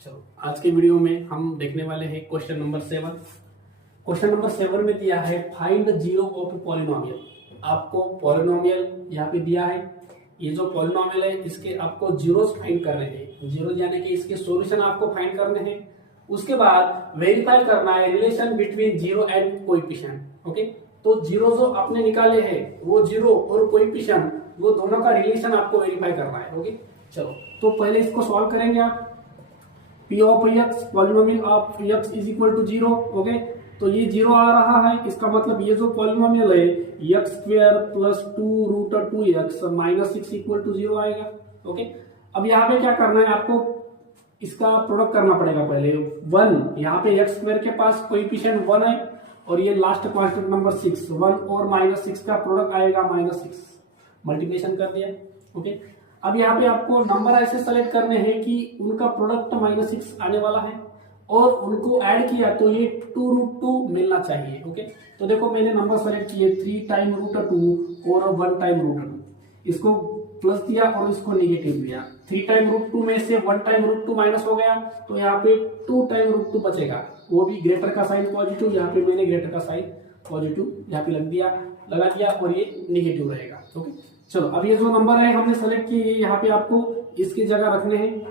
चलो आज के वीडियो में हम देखने वाले हैं क्वेश्चन नंबर 7। क्वेश्चन नंबर 7 में दिया है फाइंड जीरो ऑफ पॉलिनोमियल। आपको पॉलिनोमियल यहाँ पे दिया है। ये जो पॉलिनोमियल है इसके आपको जीरोस फाइंड करने हैं। जीरोस यानी कि इसके सॉल्यूशन आपको फाइंड करने हैं। उसके बाद वेरीफाई करना है relation between zero and coefficient. Okay, तो जीरो जो आपने निकाले हैं वो जीरो और कोएफिशिएंट वो दोनों का रिलेशन आपको वेरीफाई करना है। ओके, चलो तो पहले इसको सॉल्व करेंगे आप। P of x polynomial of x is equal to zero. Okay, तो ये जीरो आ रहा है, इसका मतलब ये जो पॉलिनोमियल है x square plus 2√2x minus 6 equal to zero आएगा। ओके, अब यहाँ पे क्या करना है आपको, इसका प्रोडक्ट करना पड़ेगा पहले। 1 यहाँ पे एक्स स्क्वायर के पास कोएफिशिएंट 1 है और ये लास्ट कांस्टेंट नंबर 6, 1 और माइनस 6 का प्रोडक्ट आएगा -6। मल्टीप्लिकेशन कर दिया। ओके, अब यहाँ पे आपको नंबर ऐसे सेलेक्ट करने हैं कि उनका प्रोडक्ट -6 आने वाला है और उनको ऐड किया तो ये 2√2 मिलना चाहिए। ओके, तो देखो मैंने नंबर सेलेक्ट किए 3 टाइम √2 और 1 टाइम √2। इसको प्लस दिया और इसको नेगेटिव दिया। 3 टाइम √2 में से 1 टाइम √2 माइनस हो गया तो यहाँ पे 2 टाइम √2 बचेगा, वो भी ग्रेटर का साइन पॉजिटिव। यहाँ पे मैंने ग्रेटर का साइन पॉजिटिव यहाँ पे लगा दिया और ये नेगेटिव रहेगा। ओके, चलो अब ये जो नंबर है हमने सेलेक्ट किए यहाँ पे आपको इसकी जगह रखने हैं।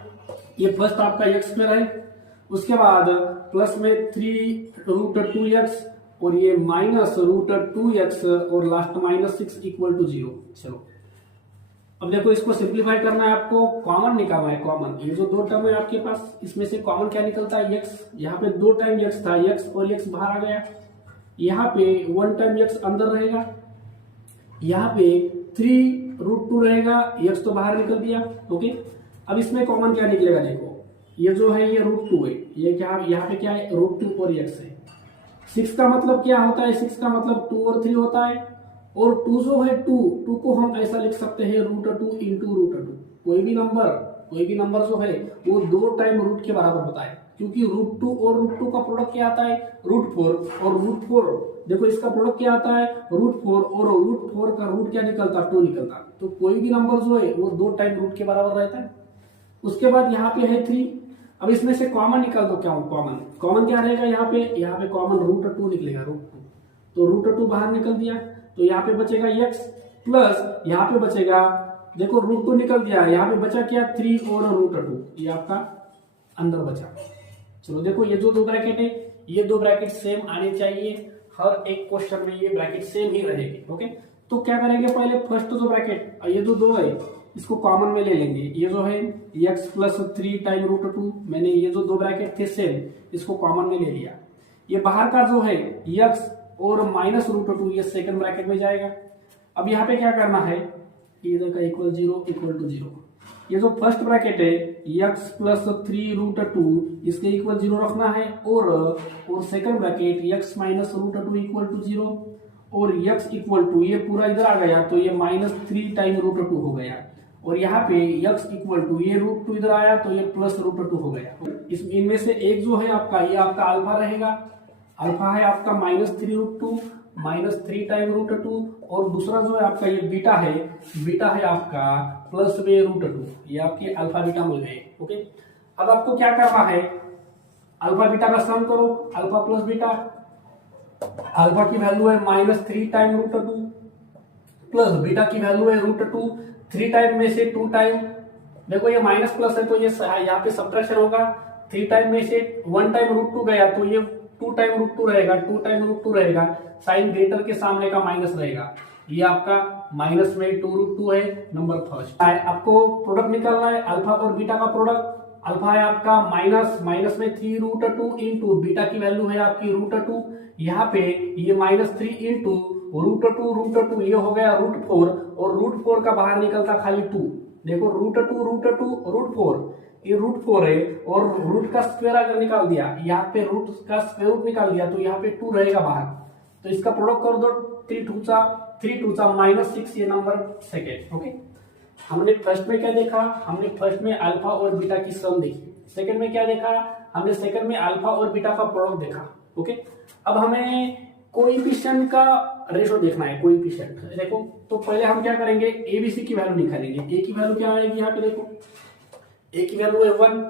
ये फर्स्ट आपका एक्स स्क्वायर है, उसके बाद प्लस में 3√2x और ये -√2x और लास्ट -6 इक्वल टू जीरो। चलो अब देखो इसको सिंप्लीफाई करना है, आपको कॉमन निकालना है। कॉमन ये जो दो टर्म है आपके पास इसमें से कॉमन क्या निकलता है, x। यहाँ पे 2 टाइम x था, x और x बाहर आ गया। यहाँ पे 1 टाइम x अंदर रहेगा, यहाँ पे 3√2 रहेगा, x तो बाहर निकल दिया। ओके, अब इसमें कॉमन क्या निकलेगा, देखो ये जो है ये √2 है, ये क्या यहाँ पे क्या है √2 और x है। 6 का मतलब क्या होता है, 6 का मतलब 2 और 3 होता है। और 2 जो है 2 को हम ऐसा लिख सकते हैं √2 इंटू √2। कोई भी नंबर जो है वो 2 टाइम रूट के बराबर होता है, क्योंकि √2 और √2 का प्रोडक्ट क्या आता है √4 और √4। देखो इसका प्रोडक्ट क्या आता है √4 और √4 का रूट क्या निकलता 2 निकलता। तो कोई भी नंबर जो है वो 2 टाइम रूट के बराबर रहता है। उसके बाद यहाँ पे है 3। अब इसमें से कॉमन निकाल दो, क्या कॉमन क्या रहेगा, यहाँ पे कॉमन √2 निकलेगा, √2। तो √2 बाहर निकल दिया तो यहाँ पे बचेगा x प्लस यहाँ पे बचेगा, देखो √2 निकल दिया, यहाँ पे बचा क्या 3 और √2, ये आपका अंदर बचा। चलो देखो ये जो 2 ब्रैकेट है ये 2 ब्रैकेट सेम आने चाहिए, हर एक क्वेश्चन में ये ब्रैकेट सेम ही रहेगी। ओके, तो क्या करेंगे पहले फर्स्ट जो ब्रैकेट ये जो 2 है इसको कॉमन में ले लेंगे। ये जो है x प्लस 3 टाइम √2, मैंने ये जो 2 ब्रैकेट थे सेम इसको कॉमन में ले लिया। ये बाहर का जो है x और -√2 ये सेकंड ब्रैकेट में जाएगा। अब यहाँ पे क्या करना है, इधर का इक्वल टू जीरो। ये जो फर्स्ट ब्रैकेट है x प्लस 3√2 इसके इक्वल 0 रखना है और second bracket x -√2 equal to 0 और x इक्वल टू ये पूरा इधर आ गया तो ये -3 टाइम √2 हो गया और यहाँ पे x इक्वल टू ये √2 इधर आया तो ये प्लस √2 हो गया। इनमें से एक जो है आपका ये आपका अल्फा रहेगा, अल्फा है आपका -3√2 -3 टाइम √2 और दूसरा जो है आपका ये बीटा है आपका प्लस में √2, ये आपके अल्फा बीटा मिल गए। ओके, अब आपको क्या करना है, अल्फा बीटा का सम करो, अल्फा प्लस बीटा। अल्फा की वैल्यू है -3 टाइम √2 प्लस बीटा की वैल्यू है √2। 3 टाइम में से 2 टाइम, देखो ये माइनस प्लस है तो ये यहाँ पे सब्ट्रैक्शन होगा। 3 टाइम में से 1 टाइम √2 गया तो ये 2 टाइम √2 रहेगा, 2 टाइम √2 रहेगा, साइन ग्रेटर के सामने का माइनस रहेगा। ये आपका माइनस में 2√2 है नंबर फर्स्ट। आपको प्रोडक्ट निकालना है अल्फा और बीटा का प्रोडक्ट। अल्फा है आपका माइनस में 3√2 इंटू बीटा की वैल्यू है आपकी √2। यहाँ पे ये -3 इंटू √2 ये हो गया √4 और √4 का बाहर निकलता खाली 2। देखो √2 ये √4 है और रूट का स्क्वायर अगर निकाल दिया, यहाँ पे रूट का स्क्वायर रूट निकाल दिया तो यहाँ पे 2 रहेगा बाहर, तो इसका प्रोडक्ट कर दो 3 2 -6 ये नंबर सेकेंड। ओके, हमने फर्स्ट में क्या देखा, हमने फर्स्ट में अल्फा और बीटा की सम देखी। सेकंड में क्या देखा, हमने सेकंड में अल्फा और बीटा का प्रोडक्ट देखा। ओके, अब हमें कोएफिशिएंट का रेशो देखना है। कोएफिशिएंट देखो तो पहले हम क्या करेंगे, एबीसी की वैल्यू निकालेंगे। ए की वैल्यू क्या आएगी, यहाँ पे देखो ए की वैल्यू है 1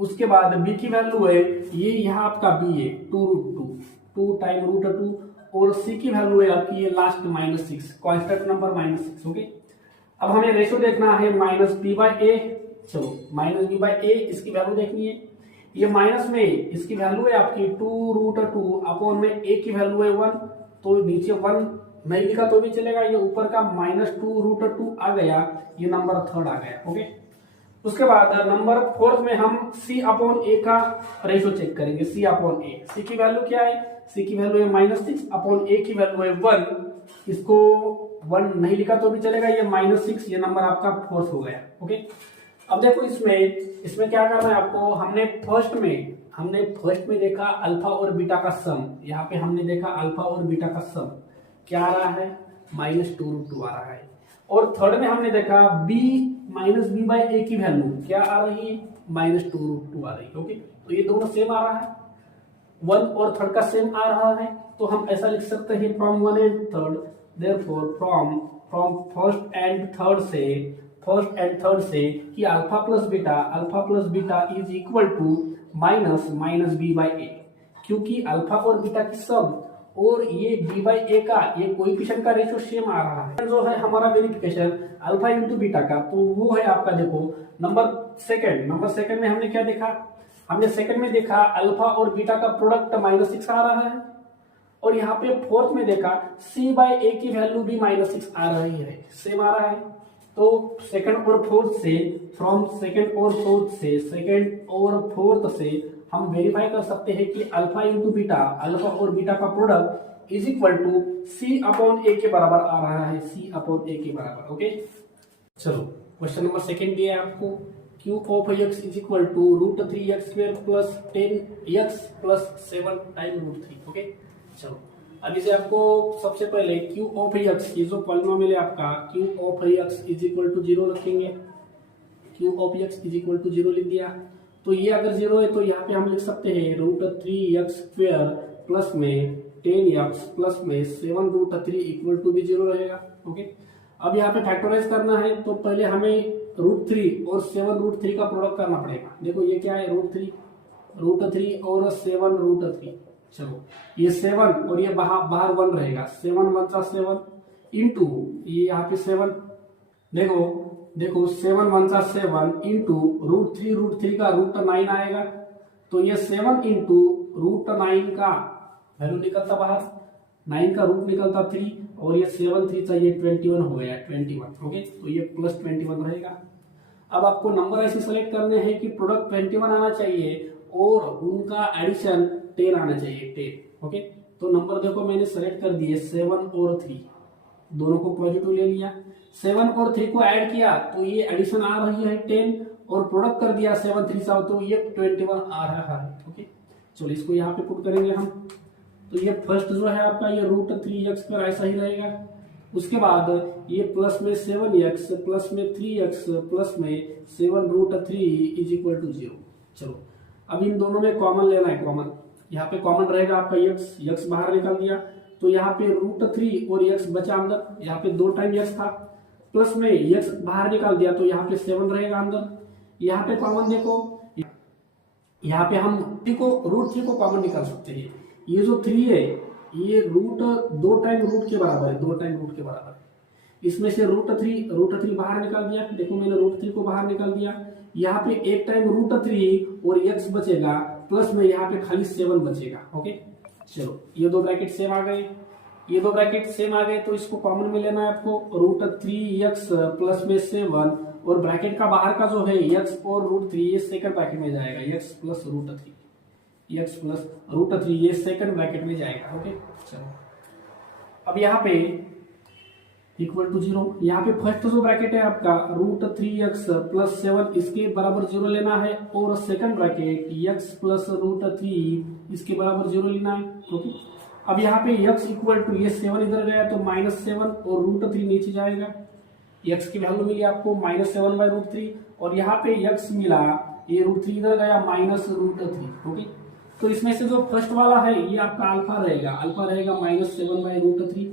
उसके बाद b की वैल्यू है ये यहाँ आपका b है 2√2 टाइम √2 और c की वैल्यू है आपकी ये लास्ट -6 कांस्टेंट नंबर -6 ओके। अब हमें रेशो देखना है -b/a। चलो -b/a इसकी वैल्यू देखनी है। ये माइनस में इसकी वैल्यू है आपकी 2√2 अपॉन में a की वैल्यू है 1, तो नीचे 1 नहीं लिखा तो भी चलेगा, ये ऊपर का -2√2 आ गया, ये नंबर थर्ड आ गया ओके। उसके बाद नंबर फोर्थ में हम c/a का रेशो चेक करेंगे। c/a, c की वैल्यू क्या है, c की वैल्यू है -6 अपॉन a की वैल्यू है 1, इसको 1 नहीं लिखा तो भी चलेगा, ये -6, ये नंबर आपका फोर्थ हो गया ओके। अब देखो इसमें क्या करना है आपको, हमने फर्स्ट में देखा अल्फा और बीटा का सम, यहाँ पे हमने देखा अल्फा और बीटा का सम क्या आ रहा है -2√2 आ रहा है, और थर्ड में हमने देखा b/a की वैल्यू क्या आ रही है -2√2 आ रही है ओके। तो ये दोनों सेम आ रहा है, 1 और थर्ड का सेम आ रहा है, तो हम ऐसा लिख सकते हैं from 1 and third, therefore from first and third से कि alpha plus beta is equal to -b/a, क्योंकि अल्फा और बीटा की सम और ये b/a का ये कोएफिशिएंट का रेशो सेम आ रहा है। जो है हमारा वेरिफिकेशन अल्फा इंटू बीटा का, तो वो है आपका देखो नंबर सेकंड में हमने क्या देखा, हमने सेकंड में देखा अल्फा और बीटा का प्रोडक्ट -6 आ रहा है, और यहाँ पे फोर्थ में देखा c/a की वैल्यू भी -6 आ रही है, सेम आ रहा है। तो सेकंड और फोर्थ से हम वेरीफाई कर सकते हैं कि अल्फा और बीटा का product is equal to c/a के बराबर आ रहा है, c/a के बराबर ओके। चलो क्वेश्चन नंबर सेकंड दिया है आपको, q of x is equal to √3x² plus 10x plus 7 time √3 okay. चलो अब इसे आपको सबसे पहले q ऑफ x, ये जो पॉलिनोमियल है आपका q of x is equal to 0 रखेंगे, q of x is equal to 0 लिख दिया। तो ये अगर 0 है तो यहाँ पे हम लिख सकते हैं √3x² प्लस में 10x प्लस में 7√3 इक्वल टू भी 0 रहेगा ओके। अब यहाँ पे फैक्टराइज करना है तो पहले हमें √3 और 7√3 का प्रोडक्ट करना पड़ेगा। देखो ये क्या है √3 और 7√3, चलो ये 7 और ये बाहर 1 रहेगा, 7 1 7 इंटू ये यहाँ पे 7, देखो 7 1 7 इंटू √3 का √9 आएगा, तो ये 7 इंटू √9 का वैल्यू निकलता बाहर, 9 का रूट निकलता 3, और ये 7 3 चाहिए 21 हो गया 21 ओके। तो ये प्लस 21 रहेगा। अब आपको नंबर ऐसे सेलेक्ट करने हैं कि प्रोडक्ट 21 आना चाहिए और उनका एडिशन 10 आना चाहिए 10 ओके। तो नंबर देखो मैंने सेलेक्ट कर दिए 7 और 3, दोनों को पॉजिटिव ले लिया, 7 और 3 को ऐड किया तो ये एडिशन आ रही है 10, और प्रोडक्ट कर दिया 7 3 7 तो ये 21 आ रहा है ओके। चलो इसको यहाँ पे पुट करेंगे हम, तो ये फर्स्ट जो है आपका ये √3x पर ऐसा ही रहेगा। उसके बाद ये प्लस में 7x प्लस में 3x प्लस में 7√3 इज इक्वल टू 0। चलो अब इन दोनों में कॉमन लेना है, कॉमन यहाँ पे कॉमन रहेगा आपका x बाहर निकाल दिया, तो यहाँ पे √3 और x बचा अंदर, यहाँ पे 2 टाइम x था, प्लस में x बाहर निकाल दिया तो यहाँ पे 7 रहेगा अंदर। यहाँ पे कॉमन देखो, यहाँ पे हम √3 को कॉमन निकाल सकते हैं। ये जो 3 है ये 2 टाइम रूट के बराबर है, 2 टाइम रूट के बराबर है। इसमें से √3 बाहर निकाल दिया, देखो मैंने √3 को बाहर निकाल दिया, यहाँ पे 1 टाइम √3 और x बचेगा, प्लस में यहाँ पे खाली 7 बचेगा ओके। चलो ये 2 ब्रैकेट सेम आ गए, तो इसको कॉमन में लेना है आपको, √3x प्लस में 7, और ब्रैकेट का बाहर का जो है x और √3 ये सेकंड ब्रैकेट में जाएगा, x प्लस √3 ये सेकंड ब्रैकेट में जाएगा ओके। चलो अब यहाँ पे इक्वल टू 0, यहाँ पे फर्स्ट जो ब्रैकेट है आपका √3x प्लस 7 इसके बराबर 0 लेना है, और सेकंड ब्रैकेट x प्लस √3 इसके बराबर 0 लेना है ओके। अब यहाँ पे x इक्वल टू ये 7 इधर गया तो -7 और √3 नीचे जाएगा, x की वैल्यू मिली आपको -7/√3, और यहाँ पे x मिला ये √3 इधर गया -√3 ओके। तो इसमें से जो फर्स्ट वाला है ये आपका अल्फा रहेगा -7/√3,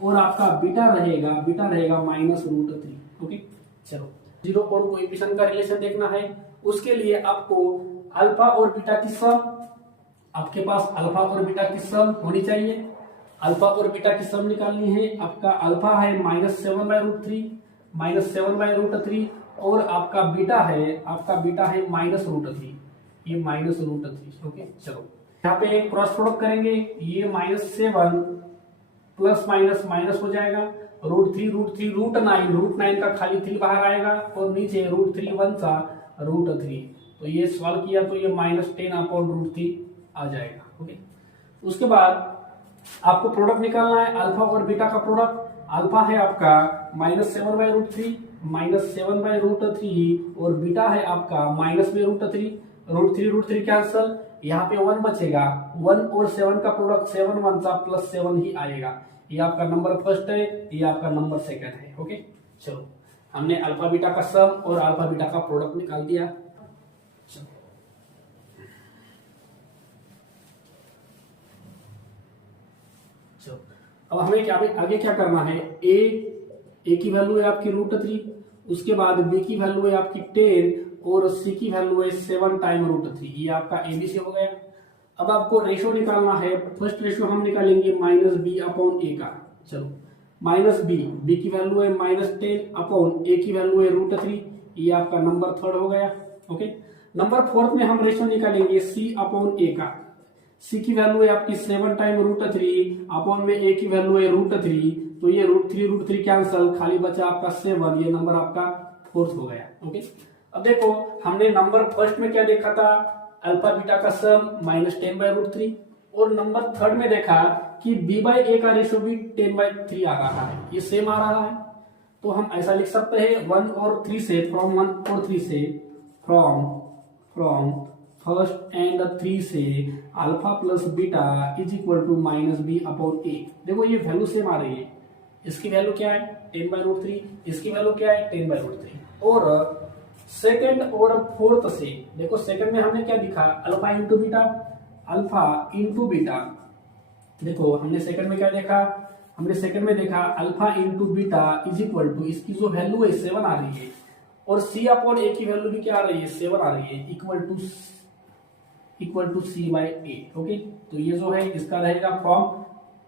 और आपका बीटा रहेगा -√3 ओके। चलो 0 और कोएफिशिएंट का रिलेशन देखना है, उसके लिए आपको अल्फा और बीटा की सम, आपके पास अल्फा और बीटा की सम होनी चाहिए। अल्फा और बीटा की सम निकालनी है। आपका अल्फा है -7/√3, -7/√3 और आपका बीटा है -√3, ये -√3। ओके, चलो यहाँ पे क्रॉस प्रोडक्ट करेंगे, ये -7 प्लस माइनस माइनस हो जाएगा, √3 √9 का खाली 3 बाहर आएगा और नीचे √3 1 सा √3। तो ये सॉल्व किया तो ये -10/√3 आ जाएगा। ओके, उसके बाद आपको प्रोडक्ट निकालना है अल्फा और बीटा का प्रोडक्ट। अल्फा है आपका -7/√3 -7/√3 और बीटा है आपका -√3, √3 कैंसल, यहाँ पे 1 बचेगा, 1 और 7 का प्रोडक्ट 7 1 सा +7 ही आएगा। ये आपका नंबर फर्स्ट है, ये आपका नंबर सेकंड है। ओके, चलो हमने अल्फा बीटा का सम और अल्फा बीटा का प्रोडक्ट निकाल दिया। चलो अब हमें आगे क्या करना है, ए की वैल्यू है आपकी √3, उसके बाद बी की वैल्यू है आपकी 10 और सी की वैल्यू है 7 टाइम √3। ये आपका एबीसी हो गया। अब आपको रेशो निकालना है। फर्स्ट रेशो हम निकालेंगे -b/a का। चलो -b की वैल्यू है -10 a की वैल्यू है √3। ये आपका नंबर थर्ड हो गया। ओके, नंबर फोर्थ में हम रेशो निकालेंगे c/a का। c की वैल्यू है आपकी 7 टाइम √3 में a की वैल्यू है √3, तो ये √3 कैंसल, खाली बचा आपका 7, ये नंबर आपका फोर्थ हो गया। ओके, अब देखो हमने नंबर फर्स्ट में क्या देखा था, अल्फा बीटा का सम -10/√3 और नंबर थर्ड में देखा कि b/a का रेशो भी 10/3 आ रहा है, ये सेम आ रहा है। तो हम ऐसा लिख सकते हैं 1 और 3 से, फ्रॉम फर्स्ट एंड 3 से alpha plus beta is equal to -b/a। देखो ये वैल्यू सेम आ रही है, इसकी वैल्यू क्या है 10/√3, इसकी वैल्यू क्या है 10/√3। और सेकंड और फोर्थ से देखो, सेकंड में हमने क्या दिखा, अल्फा इंटू बीटा। देखो हमने सेकंड में क्या देखा, हमने सेकंड में देखा alpha into beta is equal to, इसकी जो वैल्यू है 7 आ रही है और c/a की वैल्यू भी क्या आ रही है 7 आ रही है, इक्वल टू c/a। ओके, तो ये जो है इसका रहेगा फ्रॉम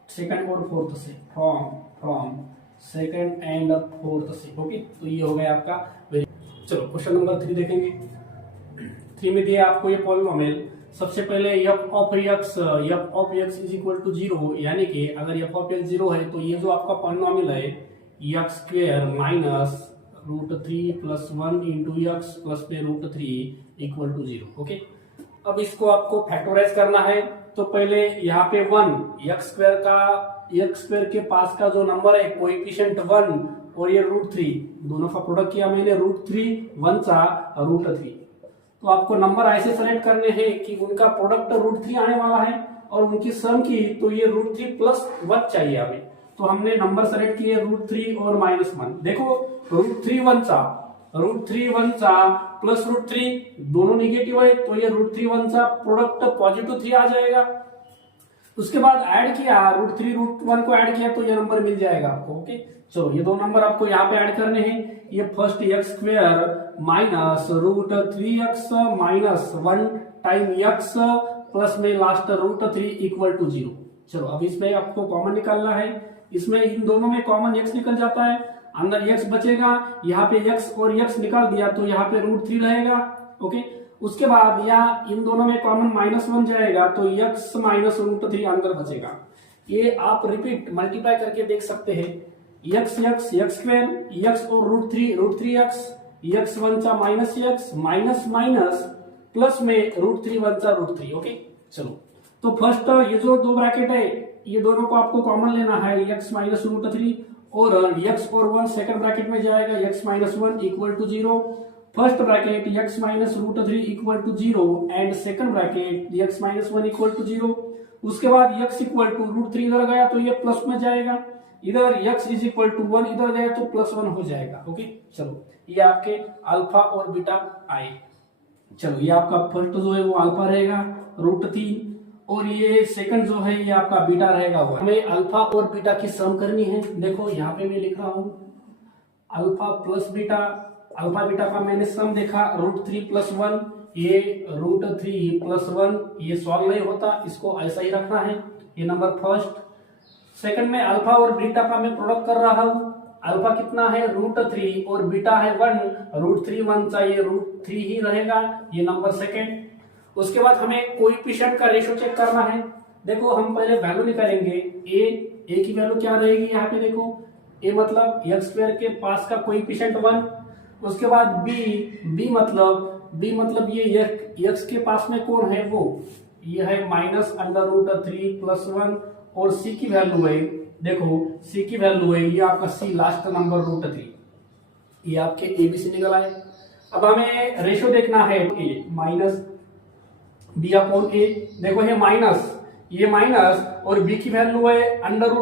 सेकंड और फोर्थ से, फ्रॉम सेकंड एंड फोर्थ से। ओके, तो ये हो गया आपका। चलो क्वेश्चन नंबर 3 देखेंगे। 3 में दिया आपको ये पॉलिनोमियल। सबसे पहले f of x is equal to 0, यानी कि अगर f ऑफ x 0 है तो ये जो आपका पॉलिनोमियल है x² minus √3 plus 1 into x plus में √3 इक्वल टू 0। ओके, अब इसको आपको फैक्टराइज करना है। तो पहले यहाँ पे 1 x² के पास का जो नंबर है कोएफिशिएंट 1 और ये √3, दोनों का प्रोडक्ट किया मैंने, √3 1 सा √3। तो आपको नंबर ऐसे सेलेक्ट करने हैं कि उनका प्रोडक्ट √3 आने वाला है और उनकी सम की तो ये √3 प्लस 1 चाहिए हमें। तो हमने नंबर सेलेक्ट किए √3 और -1। देखो √3 1 सा प्लस √3 दोनों निगेटिव है, तो ये √3 1 सा प्रोडक्ट पॉजिटिव 3 आ जाएगा। उसके बाद ऐड किया √3 √1 को ऐड किया तो ये नंबर मिल जाएगा आपको। ओके, चलो ये दो नंबर आपको यहाँ पे ऐड करने हैं। ये first x² minus √3x minus 1 time x plus में लास्ट √3 इक्वल टू 0। चलो अब इसमें आपको कॉमन निकालना है। इसमें इन दोनों में कॉमन x निकल जाता है, अंदर x बचेगा, यहाँ पे x और x निकाल दिया तो यहाँ पे √3 रहेगा। ओके, उसके बाद यहाँ इन दोनों में कॉमन -1 जाएगा तो x माइनस √3 अंदर बचेगा। ये आप रिपीट मल्टीप्लाई करके देख सकते हैं, x² और √3x, x 1 सा minus x minus minus plus में √3 1 सा √3। ओके, चलो तो फर्स्ट ये जो दो ब्रैकेट है ये दोनों को आपको कॉमन लेना है, x माइनस √3 और x और 1 सेकंड ब्रैकेट में जाएगा, x minus 1 equal to 0। First bracket x minus √3 equal to 0 and second bracket x minus 1 equal to 0। उसके बाद x इक्वल टू √3 इधर गया तो ये प्लस में जाएगा, इधर x इज इक्वल टू 1 इधर गया तो +1 हो जाएगा। ओके, चलो ये आपके अल्फा और बीटा आए। चलो ये आपका फर्स्ट जो है वो अल्फा रहेगा √3 और ये सेकंड जो है ये आपका बीटा रहेगा। हमें अल्फा और बीटा की सम करनी है। देखो यहाँ पे मैं लिख रहा हूं alpha plus beta, alpha beta का मैंने सम देखा √3 प्लस 1 ये √3 + 1 ये सॉल्व नहीं होता, इसको ऐसा ही रखना है। ये नंबर फर्स्ट। सेकंड में अल्फा और बीटा का मैं प्रोडक्ट कर रहा हूं। अल्फा कितना है √3 और बीटा है 1, √3 1 चाहिए, √3 ही रहेगा, ये नंबर सेकंड। उसके बाद हमें कोएफिशिएंट का रेशियो चेक करना है। देखो हम पहले वैल्यू निकालेंगे। ए की वैल्यू क्या रहेगी यहाँ पे देखो, ए मतलब x² के पास का कोएफिशिएंट 1। उसके बाद बी मतलब ये x के पास में कौन है वो, ये है -√3 + 1। और सी की वैल्यू है, देखो सी की वैल्यू है ये आपका सी लास्ट नंबर √3, ये आपके एबीसी निकल आए। अब हमें रेशियो देखना है ए (b/a). देखो ये माइनस और b की वैल्यू है √3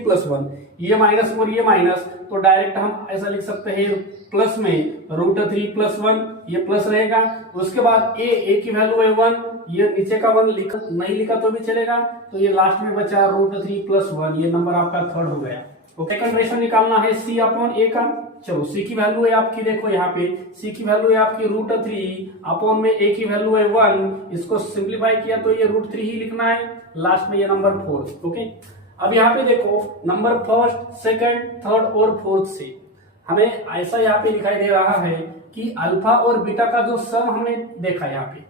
+ 1, ये माइनस और ये माइनस, तो डायरेक्ट हम ऐसा लिख सकते हैं प्लस में √3 + 1, ये प्लस रहेगा। उसके बाद ए की वैल्यू है 1, ये नीचे का 1 नहीं लिखा तो भी चलेगा, तो ये लास्ट में बचा √3 + 1, ये नंबर आपका थर्ड हो गया। ओके, सेकंड रेशियो निकालना है c/a का। चलो सी की वैल्यू है आपकी, देखो यहाँ पे सी की वैल्यू है आपकी √3 में ए की वैल्यू है 1, इसको सिंप्लीफाई किया तो ये √3 ही लिखना है, लास्ट में ये नंबर 4। ओके, अब यहाँ पे देखो नंबर फर्स्ट, सेकंड, थर्ड और फोर्थ से हमें ऐसा यहाँ पे दिखाई दे रहा है कि अल्फा और बीटा का जो सम हमने देखा यहाँ पे,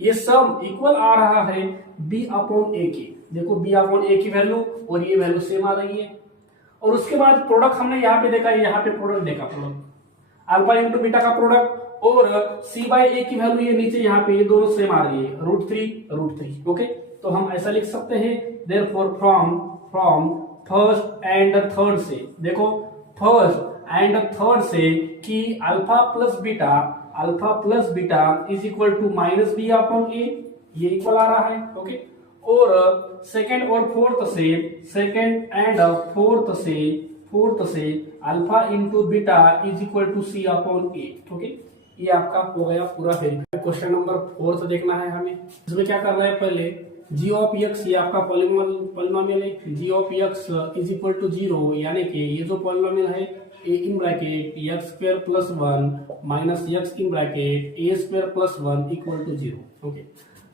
ये सम इक्वल आ रहा है b/a के। देखो b/a की वैल्यू और ये वैल्यू सेम आ रही है। और उसके बाद प्रोडक्ट हमने यहाँ पे देखा, यहाँ पे प्रोडक्ट देखा, प्रोडक्ट अल्फा इंटू बीटा का प्रोडक्ट और c/a की वैल्यू ये नीचे यहाँ पे ये दोनों सेम आ रही है, √3। ओके, तो हम ऐसा लिख सकते हैं therefore from first and third से, देखो फर्स्ट एंड थर्ड से कि alpha plus beta is equal to -b/a, ये इक्वल आ रहा है। ओके, और सेकंड और फोर्थ से alpha into beta is equal to c/a। Okay, ये आपका हो गया पूरा वेरीफाई। क्वेश्चन नंबर 4 देखना है हमें। इसमें क्या करना है, पहले g ऑफ x, ये आपका पॉलिनोमियल है, g of x is equal to 0, यानी कि ये जो पॉलिनोमियल है a in bracket x² + 1 - x in bracket a² + 1 equal to 0। Okay,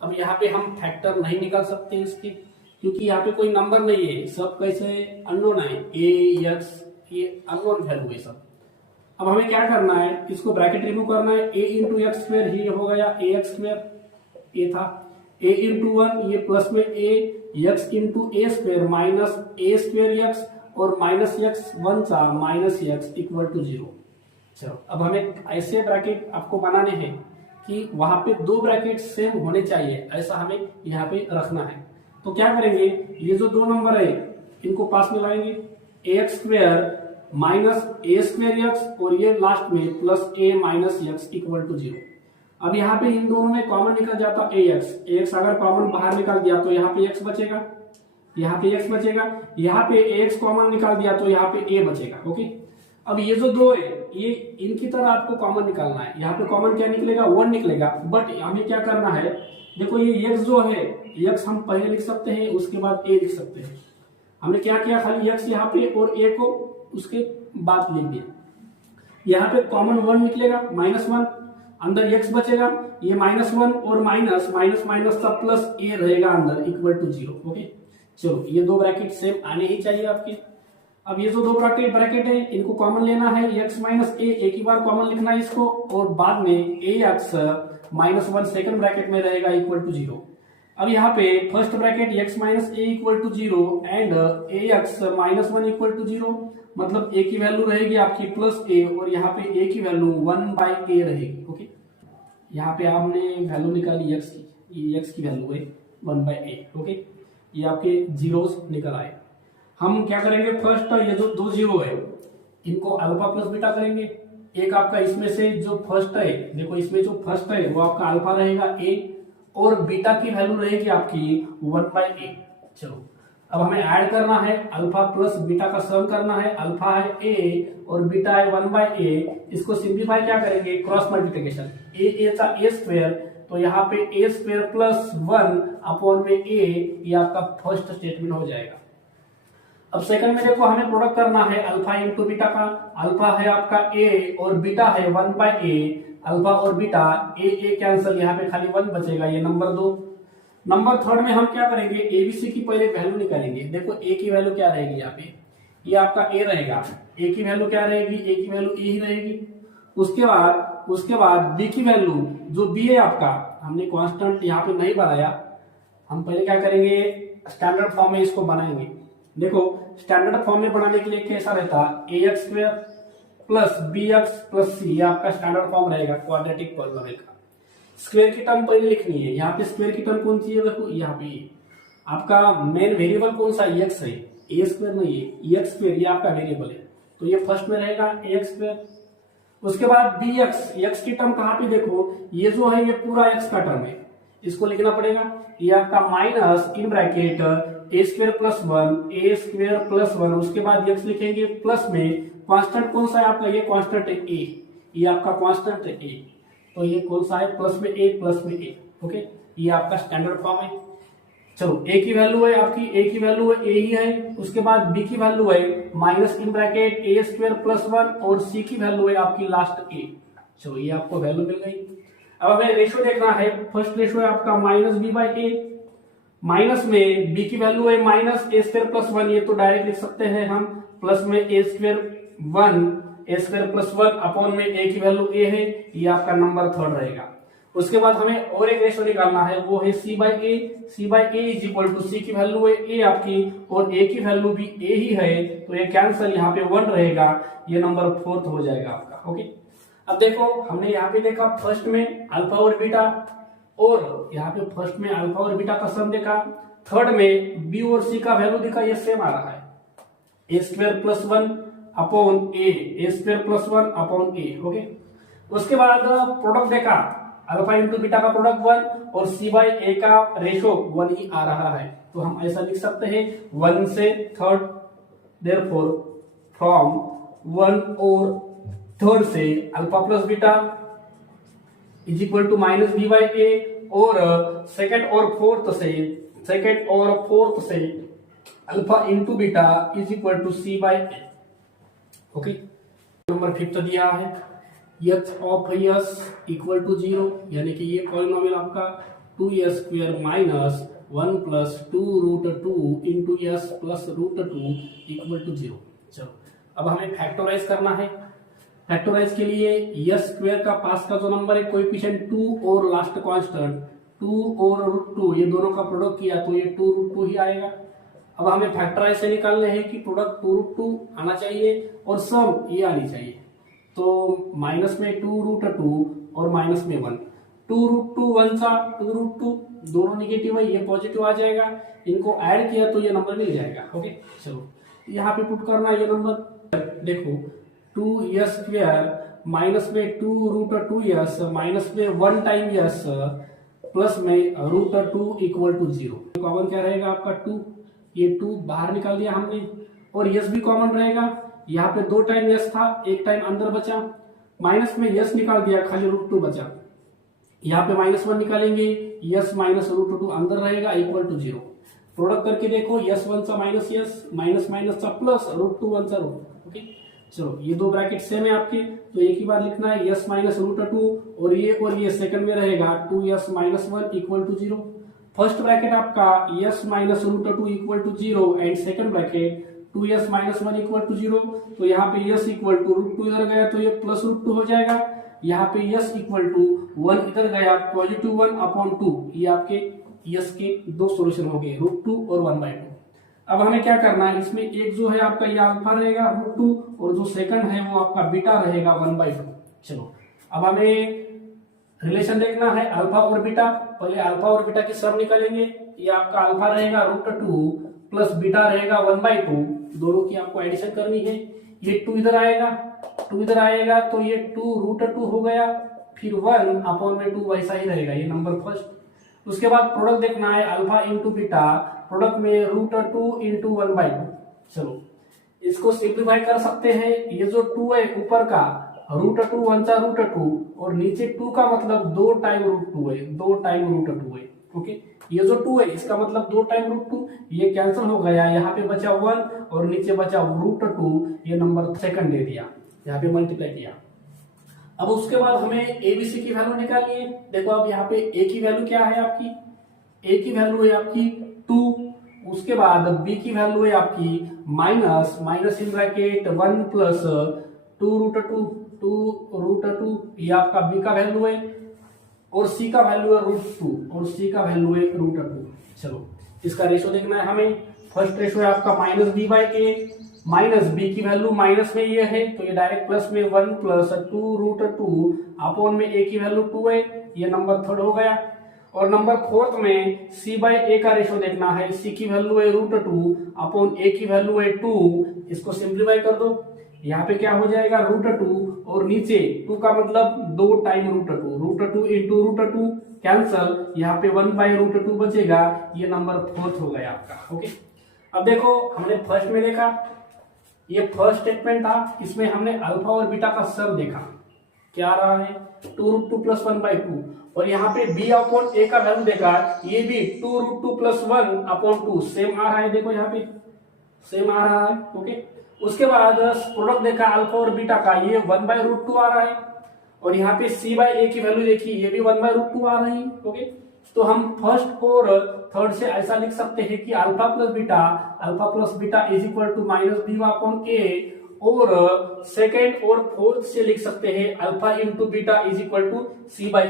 अब यहाँ पे हम फैक्टर नहीं निकाल सकते इसके, क्योंकि यहाँ पे कोई नंबर नहीं है, सब कैसे अननोन है, a x ये अननोन वैल्यू है सब। अब हमें क्या करना है, इसको ब्रैकेट रिमूव करना है, a × x² ही हो गया, ax², a था, a × 1 ये प्लस में a, x × a² -a² x और -x 1 सा -x इक्वल टू 0। चलो, अब हमें ऐसे ब्रैकेट आपको बनाने हैं कि वहां पे दो ब्रैकेट सेम होने चाहिए, ऐसा हमें यहाँ पे रखना है। तो क्या करेंगे, ये जो दो नंबर है इनको पास में लाएंगे, ax² -a² x और ये लास्ट में +a - x इक्वल टू 0। अब यहाँ पे इन दोनों में कॉमन निकल जाता ax अगर कॉमन बाहर निकाल दिया तो यहाँ पे x बचेगा, यहाँ पे x बचेगा, यहाँ पे ax कॉमन निकाल दिया तो यहाँ पे a बचेगा। ओके, अब ये जो दो है ये इनकी तरह आपको कॉमन निकालना है, यहाँ पे कॉमन क्या निकलेगा, 1 निकलेगा। बट हमें क्या करना है, देखो ये x जो है, x हम पहले लिख सकते हैं, उसके बाद a लिख सकते हैं। हमने क्या किया, खाली x यहाँ पे और a को उसके बाद लिख दिया। यहाँ पे कॉमन 1 निकलेगा, -1, अंदर x बचेगा, ये -1 और माइनस का प्लस a रहेगा अंदर इक्वल टू 0। ओके, चलो ये दो ब्रैकेट सेम आने ही चाहिए आपके। अब ये जो दो ब्रैकेट है इनको कॉमन लेना है, x - a एक ही बार कॉमन लिखना है इसको, और बाद में ax -1 सेकंड ब्रैकेट में रहेगा इक्वल टू 0। अब यहाँ पे first bracket x - a equal to 0 and ax -1 equal to 0, मतलब a की वैल्यू रहेगी आपकी +a और यहाँ पे a की वैल्यू 1/a रहेगी। ओके, यहाँ पे आपने वैल्यू निकाली x की, ये x की वैल्यू है 1/a। ओके, ये आपके जीरोस निकल आए। हम क्या करेंगे, फर्स्ट ये जो दो जीरो है इनको अल्फा प्लस बीटा करेंगे। एक आपका इसमें से जो फर्स्ट है, देखो इसमें जो फर्स्ट है वो आपका अल्फा रहेगा a और बीटा की वैल्यू रहेगी आपकी 1/a। चलो, अब हमें ऐड करना है, अल्फा प्लस बीटा का सम करना है, अल्फा है a और बीटा है 1/a। इसको सिंप्लीफाई क्या करेंगे, क्रॉस मल्टीप्लिकेशन, a था a², तो यहाँ पे a² + 1 अपॉन में a, ये आपका फर्स्ट स्टेटमेंट हो जाएगा। अब सेकंड में देखो हमें प्रोडक्ट करना है अल्फा इंटू बीटा का। अल्फा है आपका ए और बीटा है 1/a। अल्फा और बीटा ए कैंसिल, यहाँ पे खाली 1 बचेगा, ये नंबर 2। नंबर थर्ड में हम क्या करेंगे, एबीसी की पहले वैल्यू निकालेंगे। देखो ए की वैल्यू क्या रहेगी, यहाँ पे ये आपका ए रहेगा, ए की वैल्यू क्या रहेगी, ए की वैल्यू ए ही रहेगी। उसके बाद बी की वैल्यू, जो बी है आपका, हमने कांस्टेंट यहाँ पे नहीं बनाया, हम पहले क्या करेंगे स्टैंडर्ड फॉर्म में इसको बनाएंगे। देखो स्टैंडर्ड फॉर्म में बनाने के लिए कैसा रहता, ax square plus bx plus c, ये आपका स्टैंडर्ड फॉर्म रहेगा क्वाड्रेटिक पॉलिनोमियल का। स्क्वायर की टर्म पहले लिखनी है, यहाँ पे स्क्वायर की टर्म कौन सी है, देखो यहाँ पे आपका मेन वेरिएबल कौन सा x है, ए स्क्वायर नहीं है, एक्स स्क्वायर ये आपका वेरिएबल है, तो ये फर्स्ट में रहेगा ax स्क्वायर। उसके बाद bx, x की टर्म कहाँ पे, देखो ये जो है ये पूरा x का टर्म है, इसको लिखना पड़ेगा, ये आपका minus in bracket A square plus 1, A square plus 1, उसके बाद x लिखेंगे प्लस में कांस्टेंट कौन सा है आपका, ये कांस्टेंट है a, ये आपका कांस्टेंट है a, तो ये कौन सा है प्लस में a प्लस में a, ओके, ये आपका स्टैंडर्ड फॉर्म है। चलो a की वैल्यू है आपकी, a की वैल्यू है a ही है, उसके बाद b की वैल्यू है minus in bracket A square plus 1 और c की वैल्यू है आपकी लास्ट a। चलो ये आपको वैल्यू मिल गई। अब हमें रेशियो देखना है, फर्स्ट रेशियो है आपका minus B by a, minus में b की वैल्यू है माइनस ए स्क्वायर प्लस 1, ये तो डायरेक्ट लिख सकते हैं हम, प्लस में ए स्क्वायर 1, ए स्क्वायर प्लस 1 अपॉन में a की वैल्यू a है, ये आपका नंबर थर्ड रहेगा। उसके बाद हमें और एक रेशियो निकालना है, वो है c by a. c by a is equal to c की वैल्यू है a आपकी और a की वैल्यू भी a ही है, तो ये कैंसिल, यहाँ पे 1 रहेगा, ये नंबर फोर्थ हो जाएगा आपका, ओके। अब देखो हमने यहाँ पे देखा फर्स्ट में अल्फा और बीटा, और यहाँ पे फर्स्ट में अल्फा और बीटा का सम देखा, थर्ड में बी और सी का वैल्यू देखा, ये सेम आ रहा है, ए स्क्वायर प्लस 1 अपॉन ए स्क्वायर प्लस 1 अपॉन ए, ओके। उसके बाद प्रोडक्ट देखा, अल्फा इंटू बीटा का प्रोडक्ट 1 और सी बाई ए का रेशो 1 ही आ रहा है, तो हम ऐसा लिख सकते हैं 1 से थर्ड, देयरफॉर फ्रॉम 1 और थर्ड से alpha plus beta is equal to minus B by A, और सेकेंड और फोर्थ से alpha into beta is equal to C by A, okay. Number fifth दिया है H of S equal to 0, यानी कि ये पॉलिनोमियल आपका 2s square minus 1 plus 2 root 2 into S plus root 2 equal to 0। चलो अब हमें फैक्टराइज करना है। फैक्टराइज के लिए एस स्क्वायर का पास का जो नंबर है कोएफिशिएंट 2 और लास्ट कांस्टेंट 2 और रूट 2, ये दोनों का प्रोडक्ट किया तो ये 2 रूट 2 ही आएगा। अब हमें फैक्टराइज से निकालने हैं कि प्रोडक्ट 2 रूट 2 आना चाहिए और सम ये आनी चाहिए, तो माइनस में 2 रूट 2 और माइनस में 1, 2 रूट 2 1 सा 2 रूट 2, दोनों निगेटिव है, ये पॉजिटिव आ जाएगा, इनको ऐड किया तो ये नंबर मिल जाएगा, ओके। चलो यहाँ पे पुट करना ये नंबर, देखो 2s स्क्वायर माइनस में 2 रूट 2s माइनस में 1 टाइम s प्लस में रूट 2 इक्वल टू 0। कॉमन क्या रहेगा आपका 2, ये 2 बाहर निकाल दिया हमने, और s भी कॉमन रहेगा, यहाँ पे 2 टाइम s था, 1 टाइम अंदर बचा, माइनस में s निकाल दिया, खाली रूट 2 बचा, यहाँ पे माइनस 1 निकालेंगे, s माइनस रूट 2 अंदर रहेगा इक्वल टू 0। प्रोडक्ट करके देखो s 1 सा माइनस s माइनस माइनस सा प्लस रूट 2 1 सा रूट, ओके। चलो ये दो ब्रैकेट सेम है आपके, तो एक ही बार लिखना है s माइनस रूट 2 और ये सेकंड में रहेगा 2s minus 1 equal to 0। First bracket आपका s minus root 2 equal to 0 and second bracket 2s minus 1 equal to 0, तो यहाँ पे s इक्वल टू रूट 2 इधर गया तो ये प्लस रूट 2 हो जाएगा, यहाँ पे s इक्वल टू 1 इधर गया पॉजिटिव 1 अपॉन 2, ये आपके s के दो सॉल्यूशन हो गए, रूट 2 और 1/2। अब हमें क्या करना है, इसमें एक जो है आपका ये अल्फा रहेगा रूट 2 और जो सेकंड है वो आपका बीटा रहेगा 1/2। चलो अब हमें रिलेशन देखना है अल्फा और बीटा, पहले अल्फा और बीटा की सम निकालेंगे, ये आपका अल्फा रहेगा रूट 2 प्लस बीटा रहेगा 1/2, दोनों की आपको एडिशन करनी है, ये 2 इधर आएगा, 2 इधर आएगा तो ये 2 रूट 2 हो गया, फिर 1 अपॉन में 2 वैसा ही रहेगा, ये नंबर फर्स्ट। उसके बाद प्रोडक्ट देखना है अल्फा इंटू बीटा, प्रोडक्ट में रूट 2 इंटू 1/2। चलो इसको सिंप्लीफाई कर सकते हैं, ये जो 2 है ऊपर का रूट 2 1 सा रूट 2 और नीचे 2 का मतलब 2 टाइम रूट 2 है, 2 टाइम रूट 2 है, ओके। ये जो 2 है इसका मतलब 2 टाइम रूट 2, ये कैंसिल हो गया, यहाँ पे बचा 1 और नीचे बचा √2, ये नंबर सेकंड दे दिया, यहाँ पे मल्टीप्लाई किया। अब उसके बाद हमें एबीसी की वैल्यू निकालनी है। देखो अब यहाँ पे ए की वैल्यू क्या है आपकी, ए की वैल्यू है आपकी 2, उसके बाद बी की वैल्यू है आपकी माइनस इन ब्रैकेट 1 प्लस 2√2, ये आपका बी का वैल्यू है, और सी का वैल्यू है √2, और सी का वैल्यू है √2। चलो इसका रेशो देखना है हमें। फर्स्ट रेशो है आपका -b/a, माइनस बी की वैल्यू माइनस में ये है तो ये डायरेक्ट प्लस में 1 प्लस 2√2 अपॉन में ए की वैल्यू 2 है, ये नंबर थर्ड हो गया। और नंबर फोर्थ में c/a का रेशो देखना है, c की वैल्यू है √2 अपॉन a की वैल्यू है 2, इसको सिंप्लीफाई कर दो, यहाँ पे क्या हो जाएगा √2 और नीचे 2 का मतलब 2 टाइम √2 इंटू √2 कैंसल, यहाँ पे 1/√2 बचेगा, ये नंबर फोर्थ हो गया आपका। ओके, अब देखो हमने फर्स्ट में देखा, ये फर्स्ट स्टेटमेंट था, इसमें हमने अल्फा और बीटा का सम देखा, क्या आ रहा है 2√2 + 1/2, और यहाँ पे b अपॉन a का वैल्यू देखा, ये भी 2√2 + 1/2 सेम आ रहा है, देखो यहाँ पे सेम आ रहा है। ओके, उसके बाद प्रोडक्ट देखा अल्फा और बीटा का, ये 1/√2 आ रहा है, और यहाँ पे c/a की वैल्यू देखी, ये भी 1/√2 आ रही है। ओके, तो हम फर्स्ट और थर्ड से ऐसा लिख सकते हैं कि alpha plus beta is equal to -b/a, और सेकेंड और फोर्थ से लिख सकते हैं alpha into beta is equal to c/a,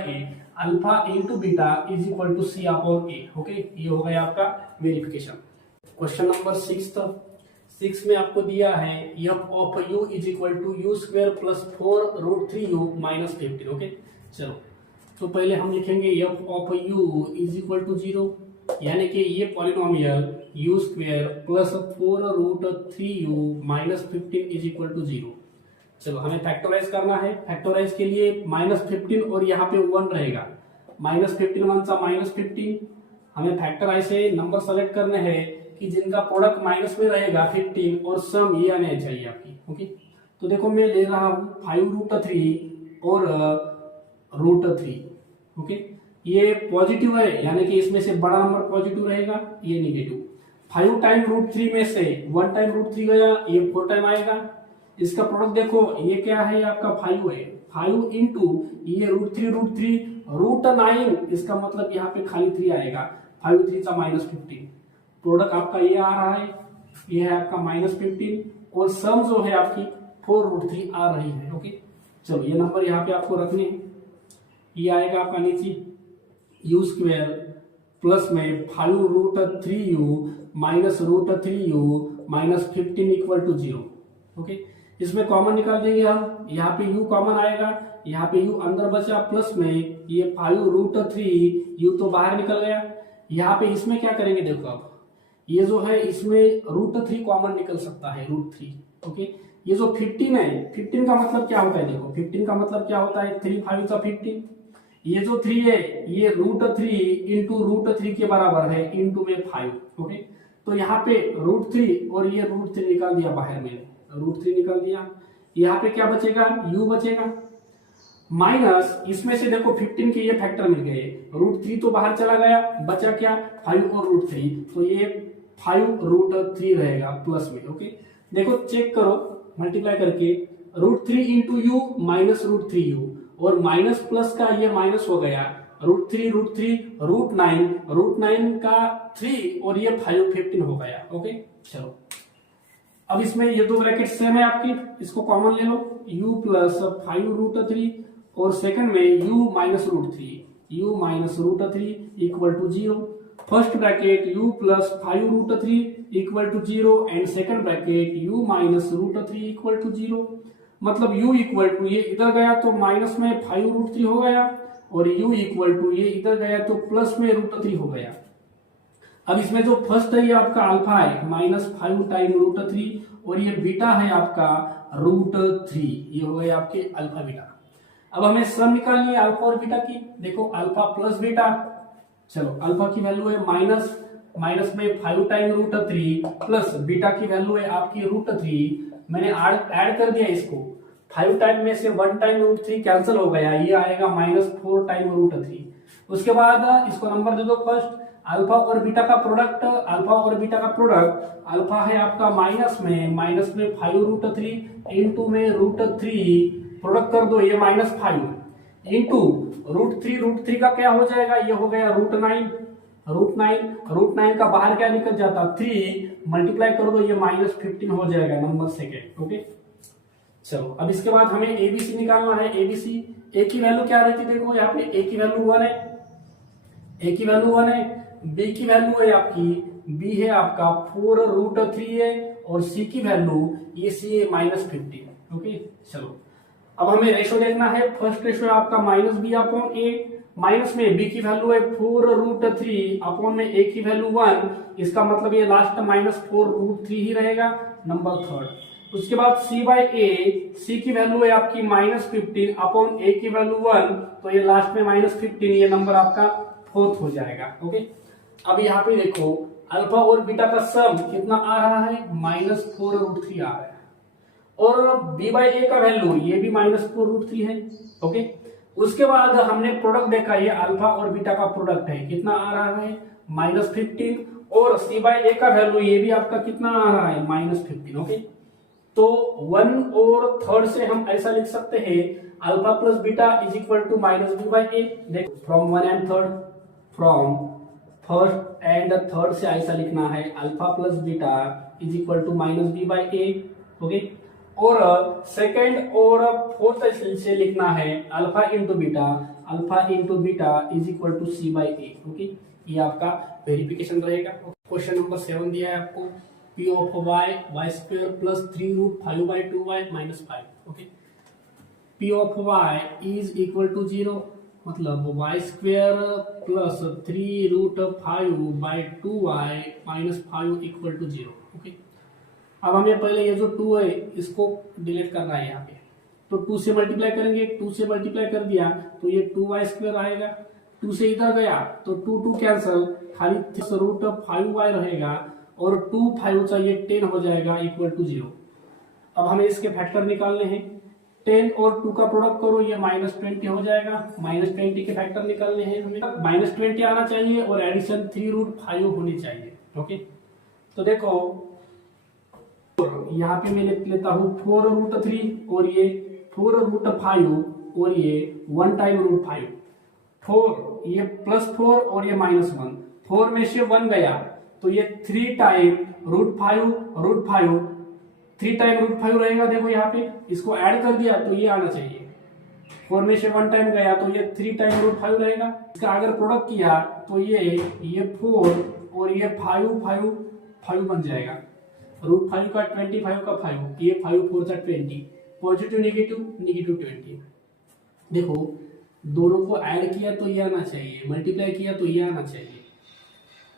alpha into beta is equal to c/a। Okay, ये हो गया आपका वेरिफिकेशन। क्वेश्चन नंबर 6 में आपको दिया है f of u is equal to u² + 4√3u - 15। Okay, चलो तो पहले हम लिखेंगे f of u is equal to 0, यानी कि ये polynomial u² + 4√3u - 15 is equal to 0। चलो हमें फैक्टराइज करना है, फैक्टराइज के लिए -15 और यहाँ पे 1 रहेगा, -15 × -15, हमें फैक्टराइज से नंबर सेलेक्ट करने हैं कि जिनका प्रोडक्ट माइनस में रहेगा 15 और सम ये आने चाहिए आपकी। ओके, तो देखो मैं ले रहा हूँ 5√3 और √3। ओके, ये पॉजिटिव है, यानी कि इसमें से बड़ा नंबर पॉजिटिव रहेगा, ये नेगेटिव। 5 टाइम √3 में से 1 टाइम √3 गया, ये 4 टाइम आएगा। इसका प्रोडक्ट देखो, ये क्या है आपका 5 है, 5 इंटू ये √3 √9, इसका मतलब यहाँ पे खाली 3 आएगा, 5 3 -15, प्रोडक्ट आपका ये आ रहा है, ये है आपका -15, और सम जो है आपकी 4√3 आ रही है। ओके, चलो ये नंबर यहाँ पे आपको रखने हैं, ये आएगा आपका नीचे u² प्लस में 5√3u -√3u - 15 equal to 0। Okay, इसमें कॉमन निकाल देंगे हम, यहाँ पे u कॉमन आएगा, यहाँ पे u अंदर बचा, प्लस में ये 5√3u तो बाहर निकल गया। यहाँ पे इसमें क्या करेंगे, देखो अब ये जो है इसमें √3 कॉमन निकल सकता है, √3। ओके, ये जो 15 है, 15 का मतलब क्या होता है, देखो 15 का मतलब क्या होता है, 3 5 15, ये जो 3 है ये √3 इंटू √3 के बराबर है, इंटू में 5। ओके, तो यहाँ पे √3 और ये √3 निकाल दिया बाहर में, √3 निकाल दिया, यहाँ पे क्या बचेगा, u बचेगा, माइनस इसमें से देखो 15 के ये फैक्टर मिल गए, √3 तो बाहर चला गया, बचा क्या 5 और √3, तो ये 5√3 रहेगा प्लस में। ओके, देखो चेक करो मल्टीप्लाई करके, √3 इंटू यू माइनस √3u, और माइनस प्लस का ये माइनस हो गया, √3 √9 का 3 और ये 5 15 हो गया। ओके, चलो अब इसमें ये दो ब्रैकेट सेम है आपकी, इसको कॉमन ले लो, u + 5√3 और सेकंड में u - √3 equal to 0। First bracket u + 5√3 equal to 0 and second bracket u - √3 equal to 0, मतलब u इक्वल टू ये इधर गया तो माइनस में 5√3 हो गया, और u इक्वल टू ये इधर गया तो प्लस में √3 हो गया। अब इसमें जो फर्स्ट है ये आपका अल्फा है, -5 टाइम √3, और ये बीटा है आपका √3, ये हो गया आपके अल्फा बीटा। अब हमें सम निकालनी है अल्फा और बीटा की, देखो अल्फा प्लस बीटा, चलो अल्फा की वैल्यू है माइनस में 5 टाइम √3 प्लस बीटा की वैल्यू है आपकी √3, मैंने ऐड कर दिया इसको, 5 टाइम में से 1 टाइम √3 कैंसिल हो गया, ये आएगा -4 टाइम √3। उसके बाद इसको नंबर दे दो फर्स्ट, अल्फा और बीटा का प्रोडक्ट, अल्फा है आपका माइनस में 5 √3 इंटू में √3 प्रोडक्ट कर दो, ये -5 इंटू √3 का क्या हो जाएगा, ये हो गया √9 का बाहर क्या निकल जाता 3 मल्टीप्लाई कर दो, ये -15 हो जाएगा नंबर सेकेंड। ओके चलो अब इसके बाद हमें एबीसी निकालना है। एबीसी ए की वैल्यू क्या रहती है, देखो यहाँ पे ए की वैल्यू 1 है, बी की वैल्यू है आपकी, बी है आपका 4 √3 है, और सी की वैल्यू ये सी है -15। ओके चलो अब हमें रेशो देखना है। फर्स्ट रेशो है आपका -b/a, माइनस में b की वैल्यू है 4 √3 अपॉन में a की वैल्यू 1, इसका मतलब ये लास्ट -4 √3 ही रहेगा नंबर थर्ड। उसके बाद c/a, c की वैल्यू है आपकी -15 अपॉन a की वैल्यू 1, तो ये लास्ट में -15, ये नंबर आपका फोर्थ हो जाएगा। ओके अब यहाँ पे देखो अल्फा और बीटा का सम कितना आ रहा है, -4 √3 आ रहा है, और b/a का वैल्यू ये भी -4 √3 है। ओके उसके बाद हमने प्रोडक्ट देखा, ये अल्फा और बीटा का प्रोडक्ट है, कितना आ रहा है -15, और c/a का वैल्यू ये भी आपका कितना आ रहा है -15। ओके तो 1 और थर्ड से हम ऐसा लिख सकते हैं alpha plus beta is equal to -b/a। देखो from 1 and third, from first and third से ऐसा लिखना है alpha plus beta is equal to -b/a। Okay और सेकंड और फोर्थ से लिखना है alpha into beta is equal to c/a। Okay ये आपका वेरिफिकेशन रहेगा। क्वेश्चन नंबर 7 दिया है आपको, p of y² plus 3√5/2y -5। Okay p of y is equal to 0, मतलब y² plus 3√5/2y -5 equal to 0। Okay अब हमें पहले ये जो 2 है इसको डिलीट करना है यहाँ पे, तो 2 से मल्टीप्लाई करेंगे, 2 से मल्टीप्लाई कर दिया तो ये 2y² आएगा, 2 से इधर गया तो 2 कैंसल, खाली √5y रहेगा, और 2 5 चाहिए 10 हो जाएगा इक्वल टू 0। अब हमें इसके फैक्टर निकालने हैं, 10 और 2 का प्रोडक्ट करो, ये -20 हो जाएगा, -20 के फैक्टर निकालने हैं हमें, -20 आना चाहिए और एडिशन 3√5 होनी चाहिए। ओके तो देखो यहाँ पे मैं लिख लेता हूँ 4 √3 और ये 4 √5 और ये 1 टाइम √5, 4 ये +4 और ये -1, 4 में से 1 गया तो ये 3 टाइम √5 3 टाइम √5 रहेगा। देखो यहाँ पे इसको ऐड कर दिया तो ये आना चाहिए, 4 में से 1 टाइम गया तो ये 3 टाइम √5 रहेगा। इसका अगर प्रोडक्ट किया तो ये 4 और ये 5 बन जाएगा, √5 का 25 का 5, ये 5 4 सा 20, पॉजिटिव नेगेटिव 20। देखो दोनों को ऐड किया तो ये आना चाहिए, मल्टीप्लाई किया तो ये आना चाहिए,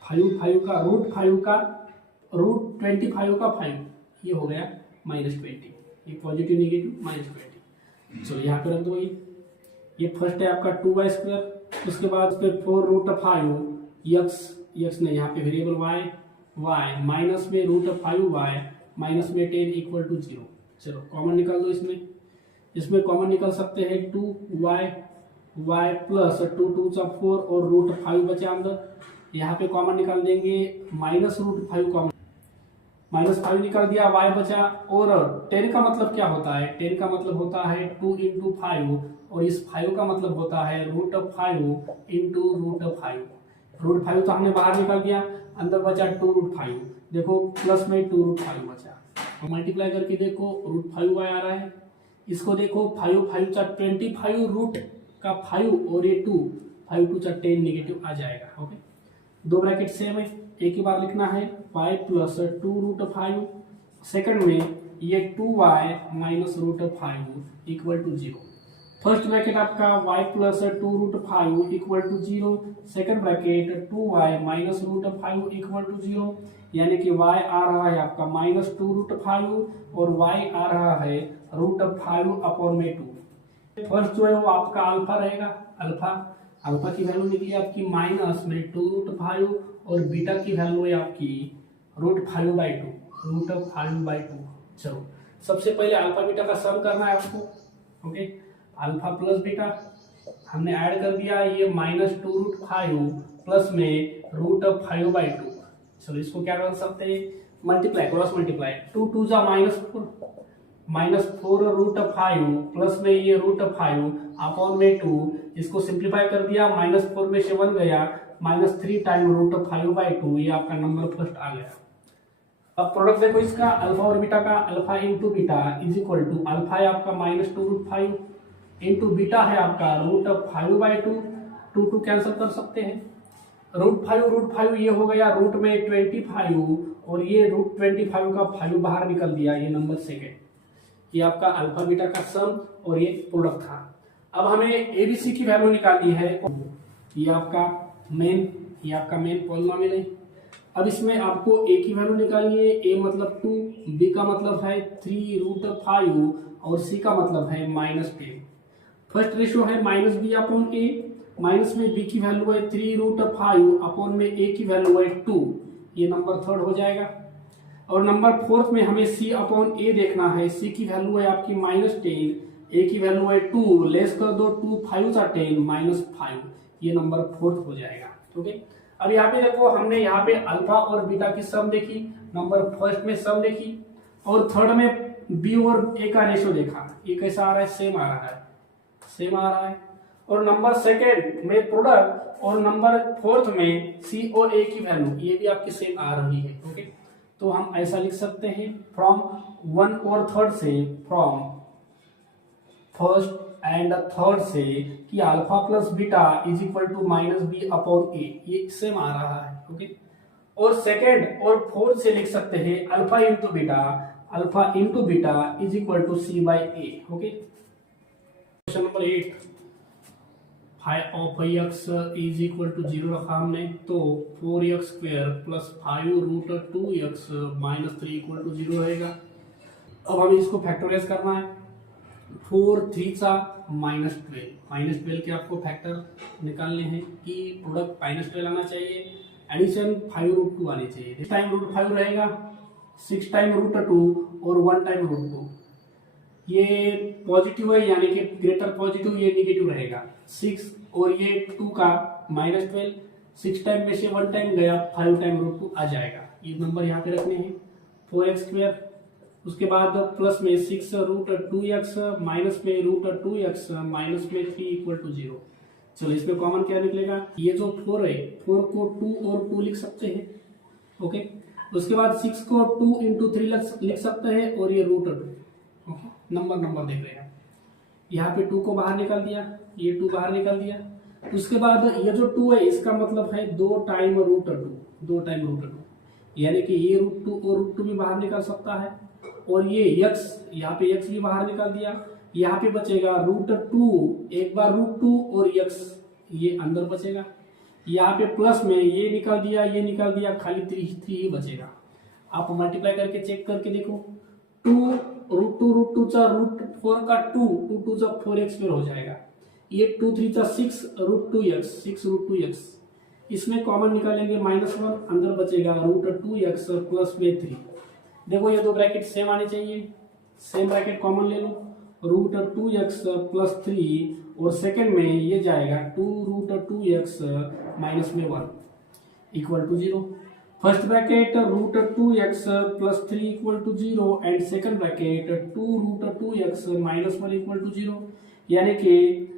5 का √5 का √25 का 5, ये हो गया -20, ये पॉजिटिव नेगेटिव -20। चलो यहाँ पे रख दो, ये फर्स्ट है आपका 2y², उसके बाद 4 √5 x नहीं, यहाँ पे वेरिएबल y माइनस में √5y माइनस में 10 इक्वल टू 0। चलो कॉमन निकाल दो, इसमें कॉमन निकाल सकते हैं 2y प्लस 2 सा 4 और √5 बचा अंदर, यहाँ पे कॉमन निकाल देंगे -√5 कॉमन, -5 निकाल दिया, y बचा, और 10 का मतलब क्या होता है, 10 का मतलब होता है 2 × 5, और इस 5 का मतलब होता है √5 इंटू √5। √5 तो हमने बाहर निकाल दिया, अंदर बचा 2√5, देखो प्लस में 2√5 बचा, मल्टीप्लाई करके देखो √5y आ रहा है, इसको देखो 5 सा 25 रूट का 5 और ये 2 5 2 सा 10 नेगेटिव आ जाएगा। ओके दो ब्रैकेट सेम है, एक ही बार लिखना है y प्लस 2√5, सेकंड में ये 2y minus √5 equal to 0। First bracket आपका y plus 2√5 equal to 0, second bracket 2y minus √5 equal to 0, यानी कि y आ रहा है आपका -2√5 और y आ रहा है √5 अपॉन में 2। फर्स्ट जो है वो आपका अल्फा रहेगा, अल्फा की वैल्यू निकली आपकी माइनस में 2√5 और बीटा की वैल्यू है आपकी √5/2। चलो सबसे पहले अल्फा बीटा का सम करना है आपको। ओके, अल्फा प्लस बीटा हमने ऐड कर दिया, ये -2√5 प्लस में √5/2। चलो इसको क्या कर सकते हैं, मल्टीप्लाई, क्रॉस मल्टीप्लाई, 2 2 जा -4, -4√5 प्लस में ये √5 अपॉन में 2, इसको सिंप्लीफाई कर दिया, -4 में से 1 गया, -3 टाइम √5/2, ये आपका नंबर फर्स्ट आ गया। अब प्रोडक्ट देखो इसका, अल्फा और बीटा का, alpha into beta is equal to, alpha है आपका -2√5 इंटू बीटा है आपका √5/2, 2 कैंसिल कर सकते हैं, √5 ये हो गया रूट में 25 और ये √25 का 5 बाहर निकल दिया, ये नंबर सेकेंड। ये आपका अल्फा बीटा का सम और ये प्रोडक्ट था। अब हमें एबीसी की वैल्यू निकालनी है, ये आपका मेन पॉलिनोमियल है। अब इसमें आपको ए की वैल्यू निकालनी है, ए मतलब 2, बी का मतलब है 3√5 और सी का मतलब है -10। फर्स्ट रेशियो है -b अपॉन ए, माइनस में बी की वैल्यू है 3√5 अपॉन में ए की वैल्यू है 2, ये नंबर थर्ड हो जाएगा। और नंबर फोर्थ में हमें सी अपॉन ए देखना है, सी की वैल्यू है आपकी -10, ए की वैल्यू है 2, लेस कर दो 2 5 सा 10 -5, ये नंबर फोर्थ हो जाएगा। ओके, अब यहाँ पे देखो, हमने यहाँ पे अल्फा और बीटा की सम देखी, नंबर फर्स्ट में सम देखी, और थर्ड में बी और ए का रेशियो देखा, ये कैसा आ रहा है, सेम आ रहा है। और नंबर सेकेंड में प्रोडक्ट और नंबर फोर्थ में सी और ए की वैल्यू, ये भी आपकी सेम आ रही है। ओके, तो हम ऐसा लिख सकते हैं फ्रॉम 1 और थर्ड से, फ्रॉम फर्स्ट एंड थर्ड से कि alpha plus beta is equal to -b upon A, ये सेम आ रहा है। ओके, और सेकेंड और फोर्थ से लिख सकते हैं alpha into beta is equal to c/a। Okay, question number 8, five of x is equal to 0 रखा हमने, तो 4x² plus 5√2x -3 equal to 0 रहेगा। अब हमें इसको फैक्टराइज करना है, 4 3 सा -12 के आपको फैक्टर निकालने हैं कि प्रोडक्ट -12 आना चाहिए, एडिशन 5√2 आनी चाहिए। इस टाइम √5 रहेगा, 6 टाइम √2 और 1 टाइम √2, ये पॉजिटिव है यानी कि ग्रेटर पॉजिटिव, ये निगेटिव रहेगा। 6 और ये 2 का -12, 6 टाइम में से 1 टाइम गया, 5 टाइम √2 आ जाएगा। ये नंबर यहाँ पे रखने हैं, 4x², उसके बाद प्लस में 6√2x माइनस में √2x माइनस में 3 इक्वल टू 0। चलो इसमें कॉमन क्या निकलेगा, ये जो 4 है, 4 को 2 और 2 लिख सकते हैं। ओके, उसके बाद 6 को 2 इंटू 3 लिख सकते हैं, और ये √2। ओके, नंबर देख रहे हैं, यहाँ पे 2 को बाहर निकाल दिया, ये 2 बाहर निकाल दिया। उसके बाद ये जो 2 है, इसका मतलब है 2 टाइम √2, यानी कि ये √2 और √2 भी बाहर निकाल सकता है, और ये x, यहाँ पे x भी बाहर निकाल दिया, यहाँ पे बचेगा √2, एक बार √2 और x, ये अंदर बचेगा। यहाँ पे प्लस में ये निकाल दिया, खाली 3 ही बचेगा। आप मल्टीप्लाई करके चेक करके देखो, 2 √2 चा √4 का 2 चा 4x हो जाएगा, ये 2 3 चा 6 √2x, इसमें कॉमन निकालेंगे -1, अंदर बचेगा √2x प्लस में 3। देखो ये दो ब्रैकेट सेम आनी चाहिए, सेम ब्रैकेट कॉमन ले लो, √2x प्लस 3, और सेकंड में ये जाएगा 2√2x माइनस में 1 equal to 0। First bracket √2x plus 3 equal to 0, and second bracket 2√2x minus 1 equal to 0, यानी कि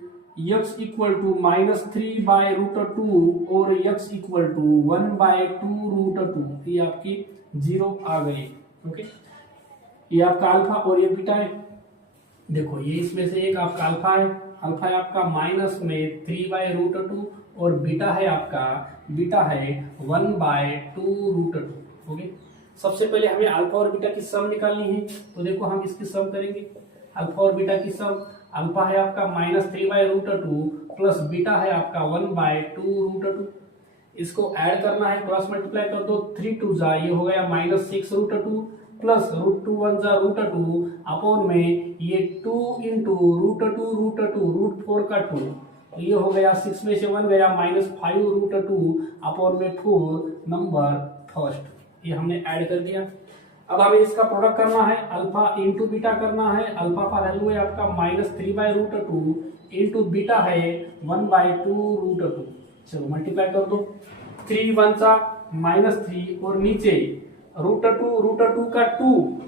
x इक्वल टू -3/√2 और x इक्वल टू 1/2√2, ये आपकी 0 आ गई। ओके, ये आपका अल्फा और ये बीटा है। देखो ये इसमें से एक आपका अल्फा है आपका माइनस में 3/√2, और बीटा है 1/2√2। ओके, सबसे पहले हमें अल्फा और बीटा की सम निकालनी है, तो देखो हम इसकी सम करेंगे। अल्फा और बीटा की सम, अल्फा है आपका -3/√2 प्लस बीटा है आपका 1/2√2, इसको ऐड करना है, क्रॉस मल्टीप्लाई कर दो, 3 2 जा, ये हो गया -6√2 प्लस √2 1 जा √2 अपॉन में ये 2 इंटू √4 का 2, ये हो गया 6 में से 1 गया, -5√2 अपॉन में 4, नंबर फर्स्ट, ये हमने ऐड कर दिया। अब हमें इसका प्रोडक्ट करना है, अल्फा इंटू बीटा करना है। अल्फा का वैल्यू है आपका -3/√2 इंटू बीटा है 1/2√2। चलो मल्टीप्लाई कर दो, 3 1 सा -3 और नीचे √2 का 2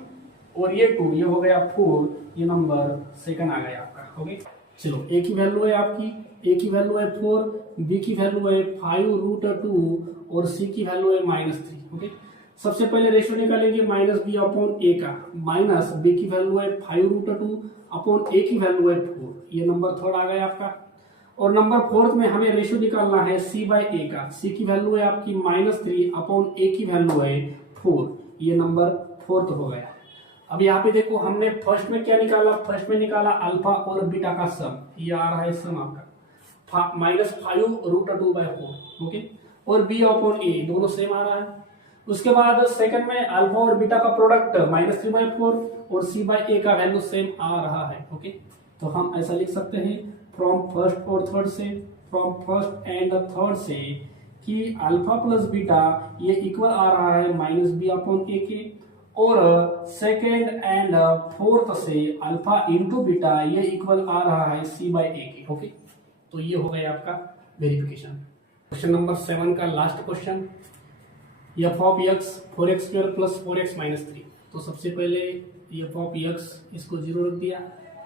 और ये 2, ये हो गया 4, ये नंबर सेकंड आ गया आपका। ओके चलो ए की वैल्यू है आपकी, ए की वैल्यू है 4, बी की वैल्यू है 5√2 और सी की वैल्यू है -3। ओके सबसे पहले रेशियो निकालेंगे -b/a का, माइनस बी की वैल्यू है 5√2 अपॉन ए की वैल्यू है 4, ये नंबर थर्ड आ गया आपका। और नंबर फोर्थ में हमें रेशियो निकालना है c/a का, c की वैल्यू है आपकी -3 अपॉन ए की वैल्यू है 4, ये नंबर फोर्थ हो गया। अब यहाँ पे देखो हमने फर्स्ट में क्या निकाला, फर्स्ट में निकाला अल्फा और बीटा का सम, ये आ रहा है सम आपका -5√2/4। ओके और b अपॉन a दोनों सेम आ रहा है। उसके बाद सेकंड में अल्फा और बीटा का प्रोडक्ट -3/4 और c/a का वैल्यू सेम आ रहा है। ओके तो हम ऐसा लिख सकते हैं फ्रॉम फर्स्ट और थर्ड से, फ्रॉम फर्स्ट एंड थर्ड से कि अल्फा प्लस बीटा ये इक्वल आ रहा है -b/a के, और सेकेंड एंड फोर्थ से अल्फा इंटू बीटा ये इक्वल आ रहा है c/a के। ओके तो ये हो गया आपका वेरिफिकेशन। क्वेश्चन नंबर 7 का last question, f of x 4x² plus 4x minus 3। तो सबसे पहले f ऑफ x इसको 0 रख दिया,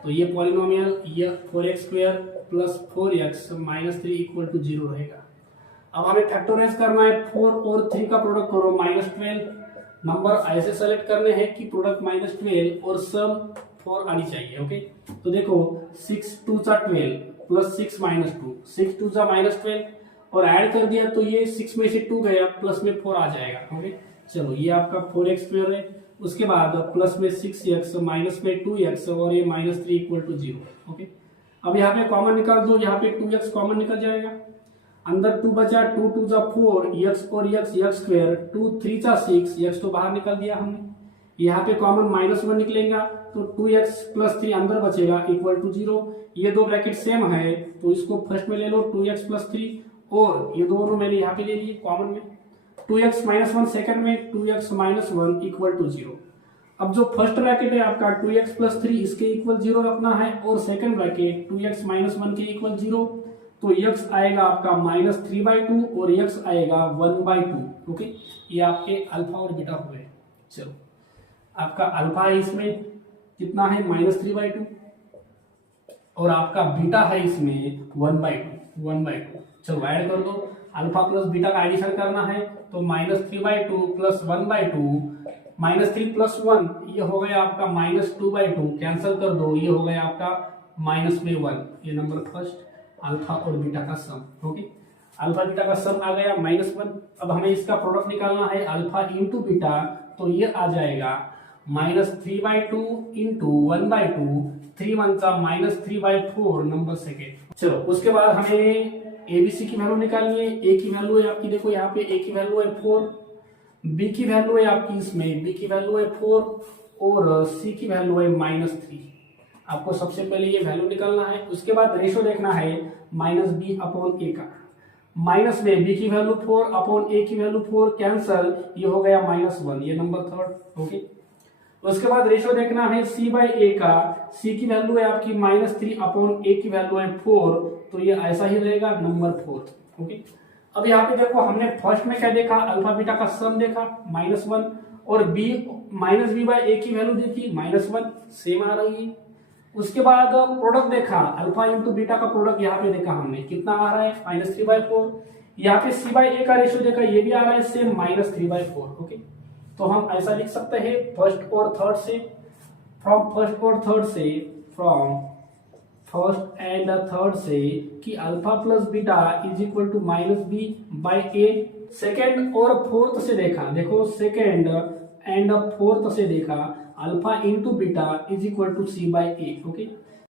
तो ये पॉलिनोमियल ये 4x² plus 4x minus 3 equal to 0 रहेगा। अब हमें फैक्टराइज करना है, 4 और 3 का प्रोडक्ट करो -12। नंबर ऐसे सेलेक्ट करने हैं कि प्रोडक्ट -12 और सम 4 आनी चाहिए। ओके तो देखो 6 2 सा 12 प्लस 6 माइनस 2, 6 2 सा -12 और ऐड कर दिया तो ये 6 में से 2 गया, प्लस में 4 आ जाएगा। ओके चलो ये आपका 4x² है, उसके बाद प्लस में 6x माइनस में 2x और ये -3 इक्वल टू 0। ओके अब यहाँ पे कॉमन निकाल दो, यहाँ पे 2x कॉमन निकल जाएगा, अंदर 2 बचा, 2 2 जा 4 x और x² 2 3 जा 6 x तो बाहर निकाल दिया हमने। यहाँ पे कॉमन -1 निकलेगा तो 2x प्लस 3 अंदर बचेगा इक्वल टू 0। ये दो ब्रैकेट सेम है तो इसको फर्स्ट में ले लो 2x प्लस 3, और ये दोनों मैंने यहाँ पे ले लिए कॉमन में, 2x माइनस 1 सेकेंड में 2x माइनस 1 इक्वल टू 0। अब जो फर्स्ट ब्रैकेट है आपका 2x प्लस 3 इसके इक्वल 0 रखना है, और सेकंड ब्रैकेट 2x माइनस 1 के इक्वल 0, तो x आएगा आपका -3/2 और x आएगा 1/2। ओके ये आपके अल्फा और बीटा हुए। चलो आपका अल्फा है इसमें कितना है -3/2 और आपका बीटा है इसमें 1/2। चलो ऐड कर दो, अल्फा प्लस बीटा का एडिशन करना है तो -3/2 प्लस 1/2 -3 प्लस 1 ये हो गया आपका -2/2, कैंसिल कर दो, ये हो गया आपका -1। ये नंबर फर्स्ट अल्फा और बीटा का सम। ओके अल्फा बीटा का सम आ गया -1। अब हमें इसका प्रोडक्ट निकालना है अल्फा इंटू बीटा, तो ये आ जाएगा -3/2 इंटू 1/2, 3 1 सा -3/4 नंबर सेकेंड। चलो उसके बाद हमें एबीसी की वैल्यू निकालनी है। ए की वैल्यू है आपकी, देखो यहाँ पे ए की वैल्यू है 4, बी की वैल्यू है आपकी इसमें, बी की वैल्यू है 4 और सी की वैल्यू है -3। आपको सबसे पहले ये वैल्यू निकालना है, उसके बाद रेशियो देखना है -b/a का, माइनस में बी की वैल्यू 4 अपॉन ए की वैल्यू 4 कैंसल, ये हो गया -1, ये नंबर थर्ड। ओके उसके बाद रेशियो देखना है c/a का, c की वैल्यू है आपकी -3 अपॉन ए की वैल्यू है 4, तो ये ऐसा ही रहेगा नंबर फोर्थ। ओके अब यहाँ पे देखो हमने फर्स्ट में क्या देखा, अल्फा बीटा का सम देखा -1 और -b/a की वैल्यू देखी -1, सेम आ रही है। उसके बाद प्रोडक्ट देखा, अल्फा इंटू बीटा का प्रोडक्ट यहाँ पे देखा हमने कितना आ रहा है -3/4। यहाँ पे c/a का रेशियो देखा, ये भी आ रहा है सेम -3/4। ओके तो हम ऐसा लिख सकते हैं फर्स्ट और थर्ड से, फ्रॉम फर्स्ट एंड थर्ड से कि alpha plus beta is equal to -b/a। Second और फोर्थ से देखा, देखो सेकेंड एंड फोर्थ से देखा alpha into beta is equal to c/a। Okay